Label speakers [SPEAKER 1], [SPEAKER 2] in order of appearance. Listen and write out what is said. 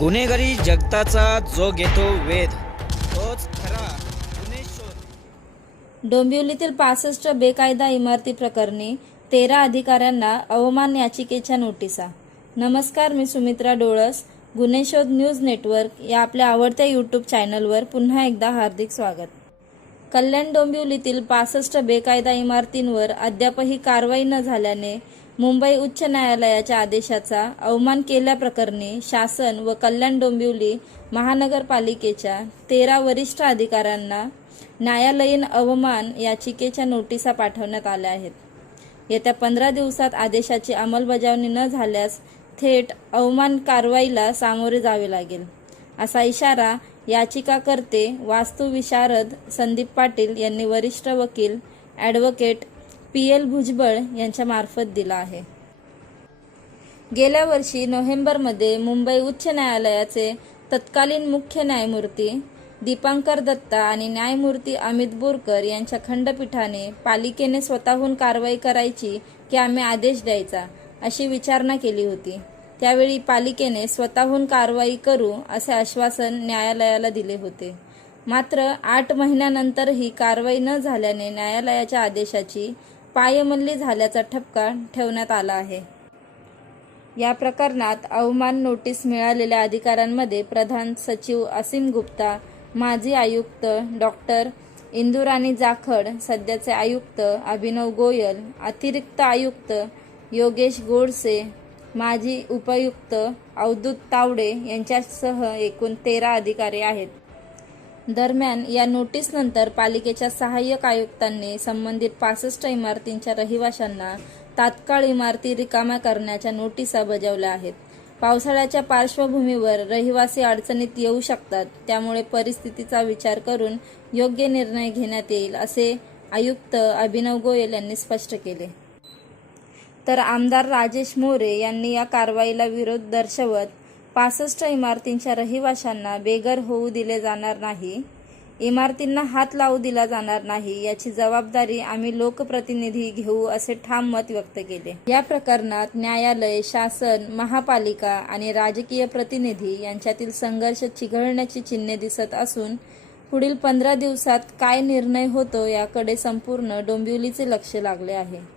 [SPEAKER 1] गुन्हेगारी जगताचा जो घेतो वेध तोच खरा
[SPEAKER 2] डोंबिवलीतील पासष्ट बेकायदा इमारती प्रकरणी तेरा अधिकाऱ्यांना अवमान याचिकेच्या नोटिसा. नमस्कार मी सुमित्रा डोळस गुन्हेशोध न्यूज नेटवर्क या आपल्या आवडत्या यूट्यूब चॅनलवर पुन्हा एकदा हार्दिक स्वागत. कल्याण डोंबिवलीतील पासष्ट बेकायदा इमारतींवर अद्यापही कारवाई न झाल्याने मुंबई उच्च न्यायालयाच्या आदेशाचा अवमान केल्याप्रकरणी शासन व कल्याण डोंबिवली महानगरपालिकेच्या तेरा वरिष्ठ अधिकाऱ्यांना न्यायालयीन अवमान याचिकेच्या नोटिसा पाठवण्यात आल्या आहेत. येत्या पंधरा दिवसात आदेशाची अंमलबजावणी न झाल्यास थेट अवमान कारवाईला सामोरे जावे लागेल असा इशारा याचिकाकर्ते वास्तुविशारद संदीप पाटील यांनी वरिष्ठ वकील ॲडव्होकेट पी एल भुजबळ यांच्या मार्फत दिला आहे. गेल्या वर्षी नोव्हेंबरमध्ये मुंबई उच्च न्यायालयाचे तत्कालीन मुख्य न्यायमूर्ती दीपांकर दत्ता आणि न्यायमूर्ती अमित बोरकर यांच्या खंडपीठाने पालिकेने स्वतःहून कारवाई करायची की आम्ही आदेश द्यायचा अशी विचारणा केली होती. त्यावेळी पालिकेने स्वतःहून कारवाई करू असे आश्वासन न्यायालयाला दिले होते. मात्र आठ महिन्यानंतरही कारवाई न झाल्याने न्यायालयाच्या आदेशाची पायमल्ली झाल्याचा ठपका ठेवण्यात आला आहे. या प्रकरणात अवमान नोटीस मिळालेल्या अधिकाऱ्यांमध्ये प्रधान सचिव असीम गुप्ता माजी आयुक्त डॉक्टर इंदुराणी जाखड सध्याचे आयुक्त अभिनव गोयल अतिरिक्त आयुक्त योगेश गोडसे माजी उपयुक्त अवधूत तावडे यांच्यासह एकूण तेरा अधिकारी आहेत. दरम्यान या नोटीसनंतर पालिकेच्या सहाय्यक आयुक्तांनी संबंधित पासष्ट इमारतींच्या रहिवाशांना तात्काळ इमारती रिकाम्या करण्याच्या नोटिसा बजावल्या आहेत. पावसाळ्याच्या पार्श्वभूमीवर रहिवासी अडचणीत येऊ शकतात त्यामुळे परिस्थितीचा विचार करून योग्य निर्णय घेण्यात येईल असे आयुक्त अभिनव गोयल यांनी स्पष्ट केले. तर आमदार राजेश मोरे यांनी या कारवाईला विरोध दर्शवत पासष्ट इमारतींच्या रहिवाशांना बेघर होऊ दिले जाणार नाही. इमारतींना हात लावू दिला जाणार नाही याची जबाबदारी आम्ही लोकप्रतिनिधी घेऊ असे ठाम मत व्यक्त केले. या प्रकरणात न्यायालय शासन महापालिका आणि राजकीय प्रतिनिधी यांच्यातील संघर्ष चिघळण्याची चिन्हे दिसत असून पुढील पंधरा दिवसात काय निर्णय होतो याकडे संपूर्ण डोंबिवलीचे लक्ष लागले आहे.